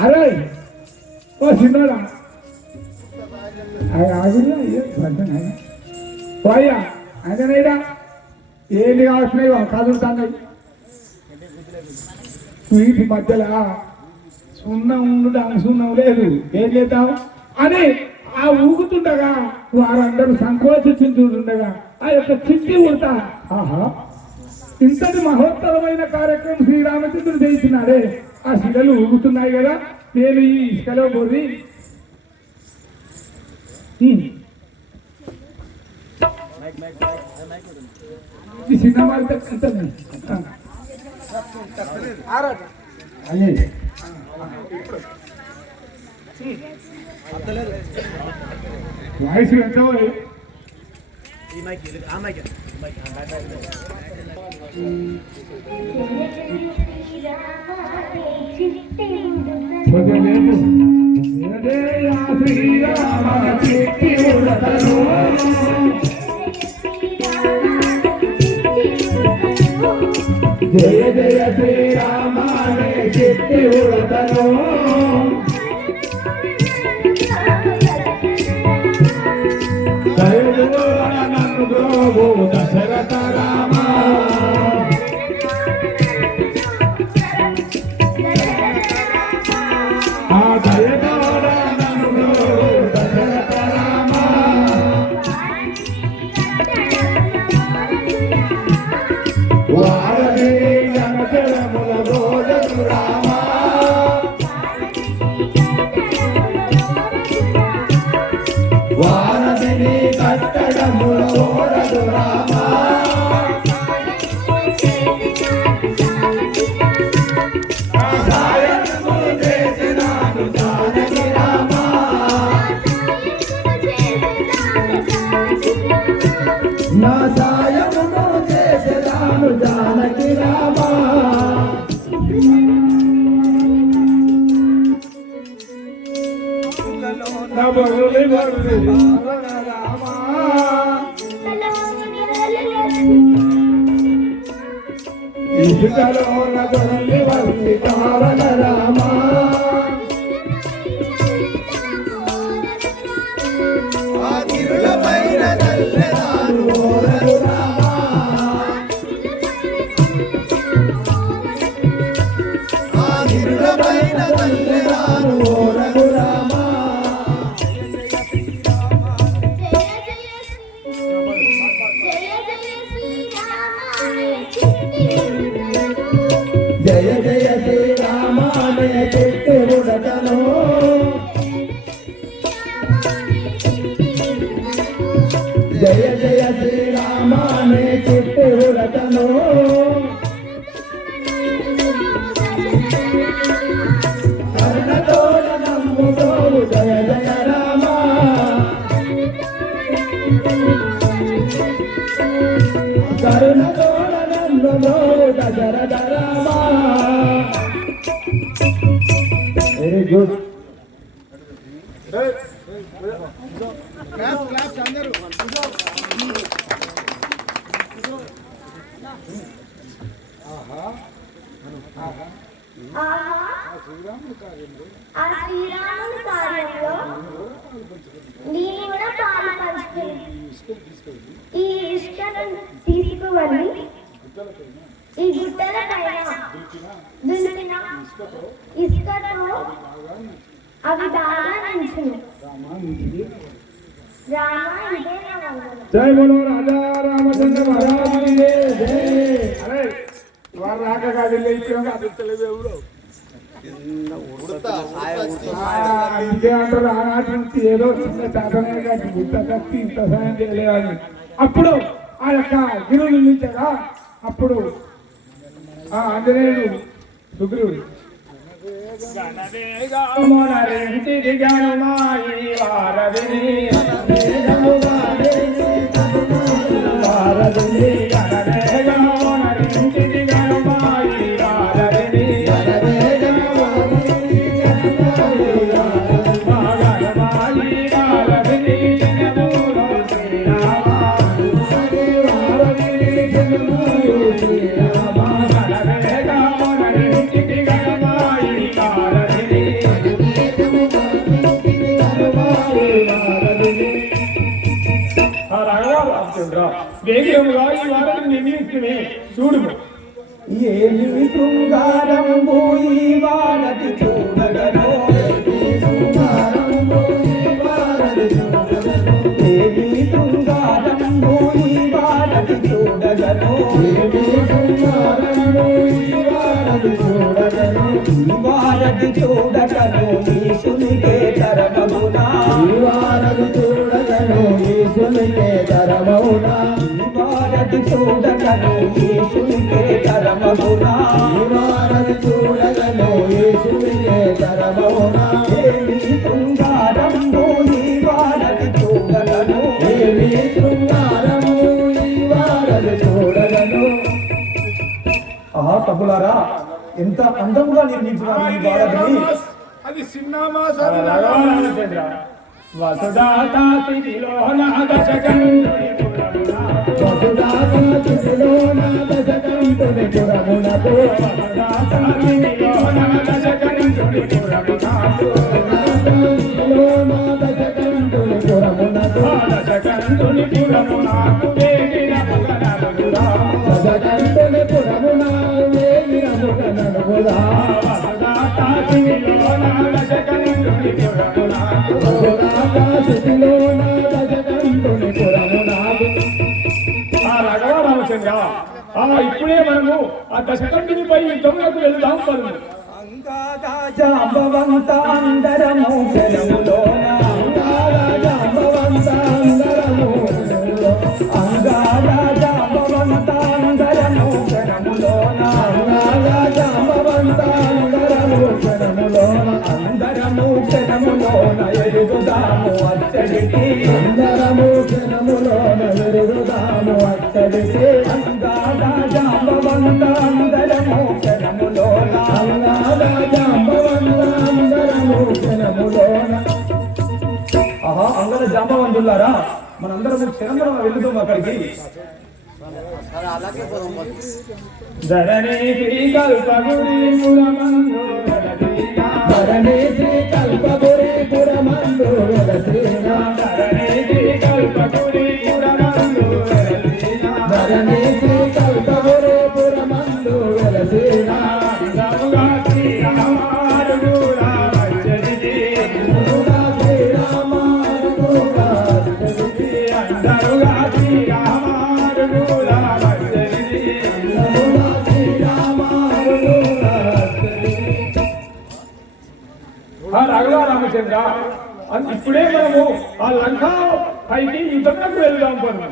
అరే ఓ చిన్నోడా పోయా అంతనేడా ఏంటి కావాల్సినవి కదులుతాయి వీటి మధ్యలో సున్నం ఉండడం సున్నం లేదు ఏం చేద్దాం అని ఆ ఊగుతుండగా వారందరూ సంకోచించుంటుండగా ఆ యొక్క చిట్టి ఉడతా ఆహా ఇంతటి మహోత్తరమైన కార్యక్రమం శ్రీరామచంద్రుడు చేసినాడే ఆ శిలలు ఊగుతున్నాయి కదా నేను ఈ ఇసుకలో పోయి ఈ సినిమా వాయిస్ ఎంత జయ జయ శ్రీరామ చిట్టి ఉడతను నన్ను గోవు దశరథ రామ ఆ దయగోడ నన్ను గోవు దశరథ రామ వారని జనచరముల గోజను రామ వారని కట్టడముల గోరదు రామ నా సాయమును చేసేదాను జానకి రామ నా బరులి బరులి రామ ఇసుకలో నా బరులి బరులి కారణ రామ జయ జయ శ్రీరామ చిట్టి ఉడతను జయ జయ శ్రీరామ చిట్టి ఉడతను కరుణతోడ నమ్ముతోడు జయ జయ రామ కరుణతోడ నమ్ముతోడు దశరథ రామ వెరీ గుడ్ ఆ శ్రీరాముని కార్యంలో నేను కూడా పాలు పంచుకుని ఈ ఇసుకను తీసుకువెళ్ళి ఈ గుట్టల పైన దున్నిన ఇసుకతో అవి బాగా నించుని జై బోలో రాజా రామచంద్ర మహారాజ్ అరే వారు రాక కాదు ఇంకే అంటారు ఆనాటి నుంచి ఏదో చిన్న చేతనే కానీ గుట్ట కట్టి ఇంత సాయం చేయలేదని అప్పుడు ఆ యొక్క గిరులు నిలిచగా అప్పుడు ఆ ఆంజనేయుడు సుగ్రీవుడు శ్రీరామ రామచంద్ర వేగముగా ఈ వారం నిర్ణయిస్తుమే చూడు. ఏమి శృంగారంబు ఈ వారది చూడగను ఏమి శృంగారంబు ఈ వారది చూడగను ఏమి శృంగారంబు ఈ వారది చూడగను ఏమి శృంగారంబు ఈ వారది చూడగను ఈ వారది చూడగను ఈశునికే తరమమునా ఈ వారది చూడగను ఈశునికే తరమమునా ఈ వారది చూడగను ఈశునికే తరమమునా ఈ వారది చూడగను ఈశునికే తరమమునా ఏమి శృంగారంబు ఈ వారది చూడగను ఏమి శృంగారంబు ఈ వారది చూడగను. ఆహా తప్పులారా ఎంత అందంగా నిర్మించినారు ఈ వారధిని. అది చిన్న రామచంద్ర వసుదాతిలోన దశకంఠుని పురమున వసుదాతిలోన దశకంఠుని పురమునకు వసుదాతిలోన దశకంఠుని పురమున దశకంఠుని పురమునకు దశకంఠుని పురమునకు వేగిన ముగనరుడా దశకంఠుని పురమున వేగిన ముగనరుడా వసుదాతిలోన దశకంఠుని పురమునకు వసుదాతిలోన దశకంఠుని పురమునకు. రాఘవ రామచంద్ర ఇప్పుడే మనము ఆ దశకంఠునిపై యుద్ధములకు వెళ్దాం పరుము. జాంబవంతాందరము జనములోన జాంబవంతాందరము అంగాల జాంబవంతాందరము జనములోన జాంబవంతాందరము జనములోన అందరము జనములోన ఎరుగుదాము అచ్చడికి అందరము జనములోన ఎరుగుదాము అచ్చడికి అంగాల జాంబవంతాందరము జనములోన జాంబవంతాందరము జనములోన. ఆహా అంగల జాంబవంతులారా మనందరము క్షణంలో వెళ్తాం అక్కడికి. ధరణి శ్రీకల్పగురి పురమందు ధరణి శ్రీకల్పగురి పురమందు వెలసిన ధరణి శ్రీకల్పగురి పురమందు ధరణి శ్రీకల్పగురి పురమందు వెలసిన అందముగా శ్రీరామానుజుడా వచ్చెడిది. అందరుగా శ్రీరామానుజుడా వచ్చెడిది. అందరుగా శ్రీరామానుజుడా వచ్చెడిది. అందరుగా శ్రీరామానుజుడా వచ్చెడిది. రాఘవ రామచంద్ర ఇప్పుడే మనము ఆ లంకా పైకి యుద్ధంలోకి వెళ్దాం పరుము.